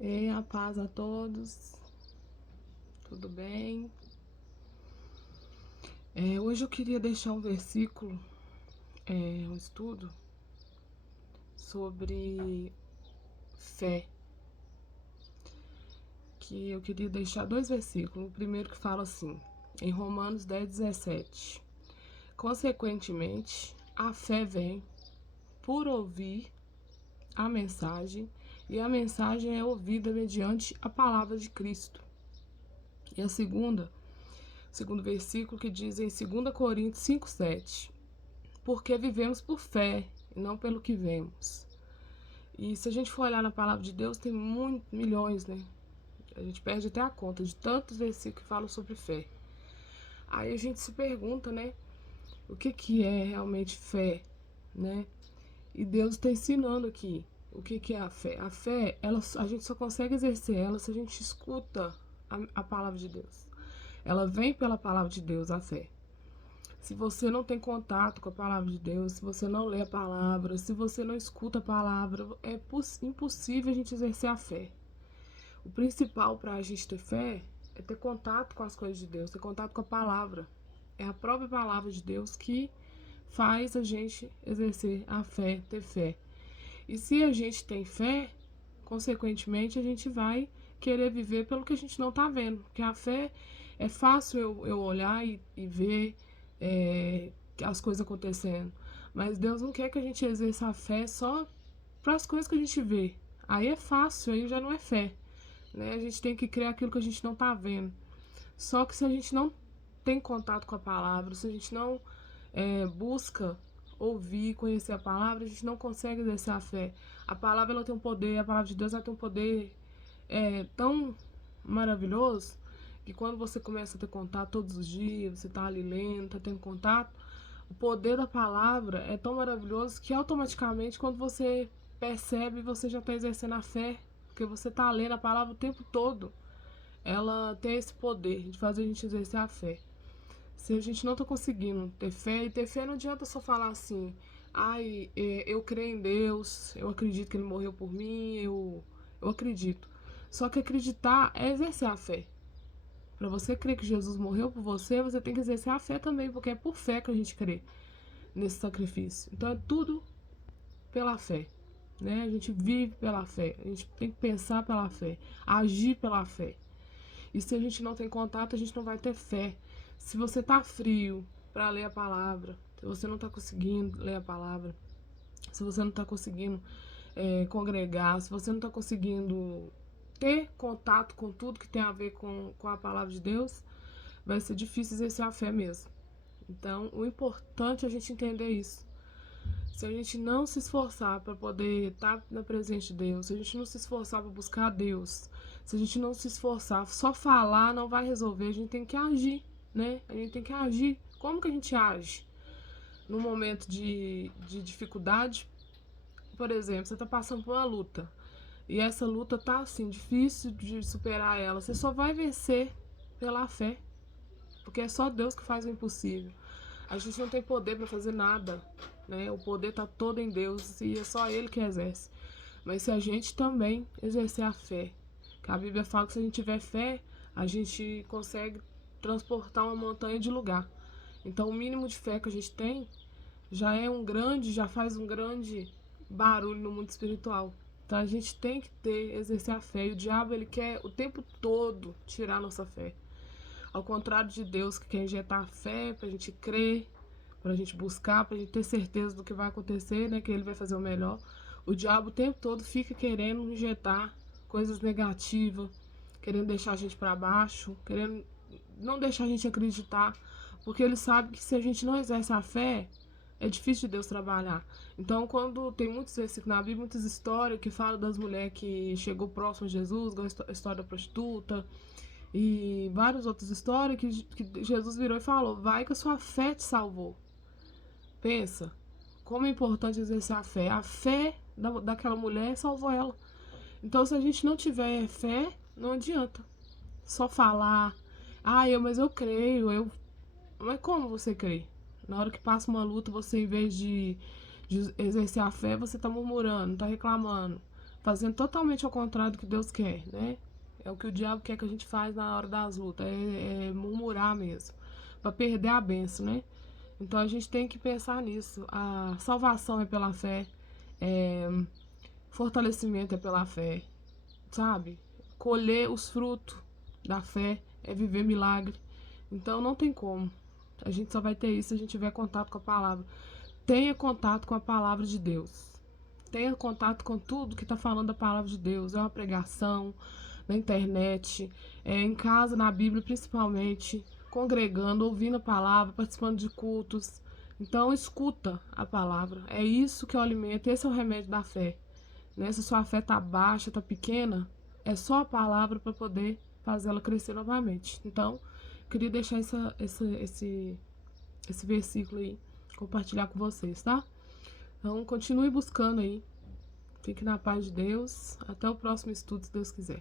A paz a todos, tudo bem? Hoje eu queria deixar um versículo, um estudo sobre fé, que eu queria deixar dois versículos. O primeiro que fala assim, em Romanos 10:17: consequentemente, a fé vem por ouvir a mensagem, e a mensagem é ouvida mediante a palavra de Cristo. E a segundo versículo que diz em 2 Coríntios 5:7: porque vivemos por fé e não pelo que vemos. E se a gente for olhar na palavra de Deus, tem milhões, né? A gente perde até a conta de tantos versículos que falam sobre fé. Aí a gente se pergunta, né? O que é realmente fé, né? E Deus está ensinando aqui o que é a fé. A fé, a gente só consegue exercer ela se a gente escuta a palavra de Deus. Ela vem pela palavra de Deus, a fé. Se você não tem contato com a palavra de Deus, se você não lê a palavra, se você não escuta a palavra, é impossível a gente exercer a fé. O principal para a gente ter fé é ter contato com as coisas de Deus, ter contato com a palavra. É a própria palavra de Deus que faz a gente exercer a fé, ter fé. E se a gente tem fé, consequentemente a gente vai querer viver pelo que a gente não está vendo. Porque a fé é fácil eu olhar e ver as coisas acontecendo. Mas Deus não quer que a gente exerça a fé só para as coisas que a gente vê. Aí é fácil, aí já não é fé. Né? A gente tem que crer aquilo que a gente não está vendo. Só que se a gente não tem contato com a palavra, se a gente não busca ouvir, conhecer a palavra, a gente não consegue exercer a fé. A palavra ela tem um poder, a palavra de Deus ela tem um poder tão maravilhoso que quando você começa a ter contato todos os dias, você tá ali lendo, tá tendo contato, o poder da palavra é tão maravilhoso que automaticamente quando você percebe, você já está exercendo a fé, porque você tá lendo a palavra o tempo todo. Ela tem esse poder de fazer a gente exercer a fé. Se a gente não tá conseguindo ter fé, e ter fé não adianta só falar assim, ai, eu creio em Deus, eu acredito que Ele morreu por mim, eu acredito. Só que acreditar é exercer a fé. Para você crer que Jesus morreu por você, você tem que exercer a fé também, porque é por fé que a gente crê nesse sacrifício. Então é tudo pela fé, né? A gente vive pela fé, a gente tem que pensar pela fé, agir pela fé. E se a gente não tem contato, a gente não vai ter fé. Se você tá frio para ler a palavra, se você não tá conseguindo ler a palavra, se você não tá conseguindo congregar, se você não tá conseguindo ter contato com tudo que tem a ver com a palavra de Deus, vai ser difícil exercer a fé mesmo. Então, o importante é a gente entender isso. Se a gente não se esforçar para poder estar na presença de Deus, se a gente não se esforçar para buscar Deus, se a gente não se esforçar, só falar não vai resolver, a gente tem que agir, né? A gente tem que agir. Como que a gente age? No momento de dificuldade, por exemplo, você está passando por uma luta e essa luta tá assim, difícil de superar ela, você só vai vencer pela fé, porque é só Deus que faz o impossível. A gente não tem poder para fazer nada, né? O poder tá todo em Deus e é só Ele que exerce. Mas se a gente também exercer a fé, que a Bíblia fala que se a gente tiver fé, a gente consegue transportar uma montanha de lugar. Então o mínimo de fé que a gente tem já faz um grande barulho no mundo espiritual. Então a gente tem que exercer a fé. E o diabo ele quer o tempo todo tirar a nossa fé. Ao contrário de Deus, que quer injetar fé pra gente crer, pra gente buscar, pra gente ter certeza do que vai acontecer, né? Que ele vai fazer o melhor. O diabo o tempo todo fica querendo injetar coisas negativas, querendo deixar a gente para baixo, querendo não deixar a gente acreditar, porque ele sabe que se a gente não exerce a fé, é difícil de Deus trabalhar. Então, quando tem muitos versículos na Bíblia, muitas histórias que falam das mulheres que chegou próximo a Jesus, igual a história da prostituta, e várias outras histórias que Jesus virou e falou: vai que a sua fé te salvou. Pensa, como é importante exercer a fé. A fé daquela mulher salvou ela. Então, se a gente não tiver fé, não adianta. Só falar, mas eu creio, Mas como você crê? Na hora que passa uma luta, você, em vez de exercer a fé, você tá murmurando, tá reclamando, fazendo totalmente ao contrário do que Deus quer, né? É o que o diabo quer que a gente faz na hora das lutas, é murmurar mesmo, para perder a bênção, né? Então a gente tem que pensar nisso. A salvação é pela fé, é, fortalecimento é pela fé, sabe? Colher os frutos da fé é viver milagre. Então não tem como. A gente só vai ter isso se a gente tiver contato com a palavra. Tenha contato com a palavra de Deus. Tenha contato com tudo que está falando da palavra de Deus. É uma pregação na internet, em casa, na Bíblia principalmente, congregando, ouvindo a palavra, participando de cultos. Então escuta a palavra. É isso que é o alimento, esse é o remédio da fé. Né? Se sua fé tá baixa, tá pequena, é só a palavra para poder fazer ela crescer novamente. Então, queria deixar esse versículo aí, compartilhar com vocês, tá? Então, continue buscando aí. Fique na paz de Deus. Até o próximo estudo, se Deus quiser.